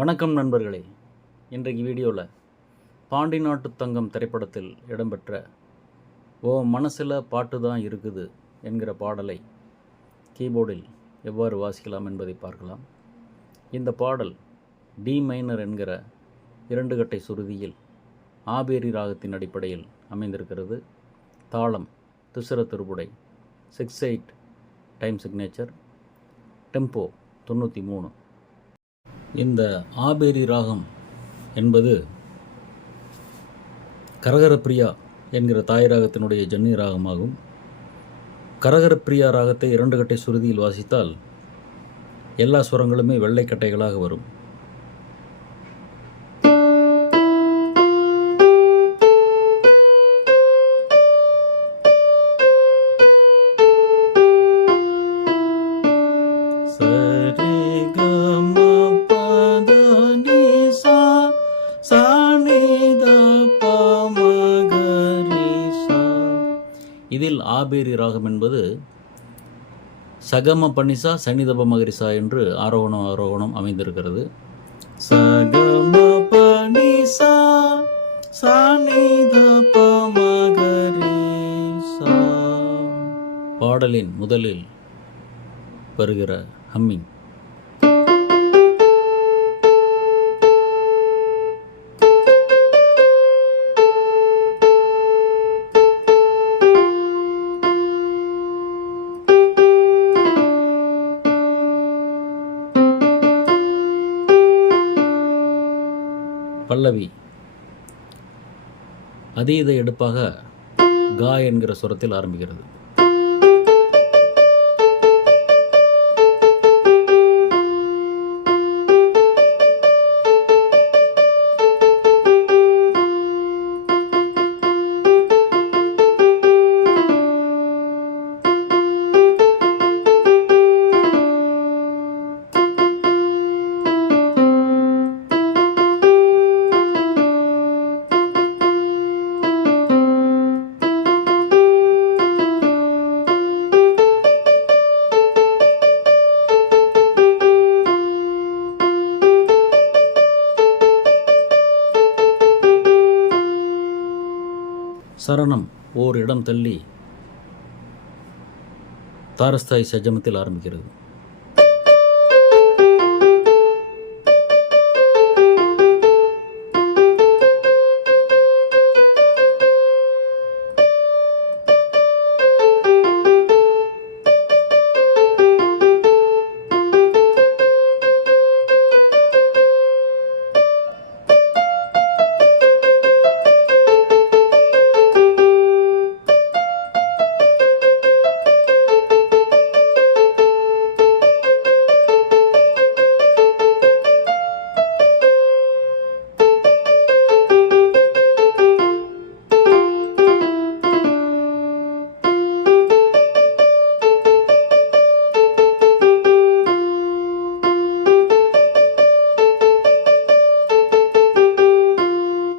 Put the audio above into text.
வணக்கம் நண்பர்களே. இன்றைக்கு வீடியோவில் பாண்டி நாட்டு தங்கம் திரைப்படத்தில் இடம்பெற்ற ஓ மனசில் பாட்டு தான் இருக்குது என்கிற பாடலை கீபோர்டில் எவ்வாறு வாசிக்கலாம் என்பதை பார்க்கலாம். இந்த பாடல் டி மைனர் என்கிற 2 கட்டை சுருதியில் ஆபேரி ராகத்தின் அடிப்படையில் அமைந்திருக்கிறது. தாளம் திசுர திருப்புடை 6/8 டைம் சிக்னேச்சர், டெம்போ 93. இந்த ஆபேரி ராகம் என்பது கரகரப்பிரியா என்கிற தாய் ராகத்தினுடைய ஜன்னி ராகமாகும். கரகரப்பிரியா ராகத்தை 2 கட்டை சுருதியில் வாசித்தால் எல்லா சுரங்களுமே வெள்ளைக்கட்டைகளாக வரும். இதில் ஆபேரி ராகம் என்பது சகம பனிசா சனிதப மகரிசா என்று ஆரோகணம் அமைந்திருக்கிறது. சகம பனிசா சனிதப மகரிசா. பாடலின் முதலில் வருகிற ஹம்மிங் பல்லவி அதீத எடுப்பாக கா என்கிற சுரத்தில் ஆரம்பிக்கிறது. சரணம் ஓர் இடம் தள்ளி தாரஸ்தாய் சஜமத்தில் ஆரம்பிக்கிறது.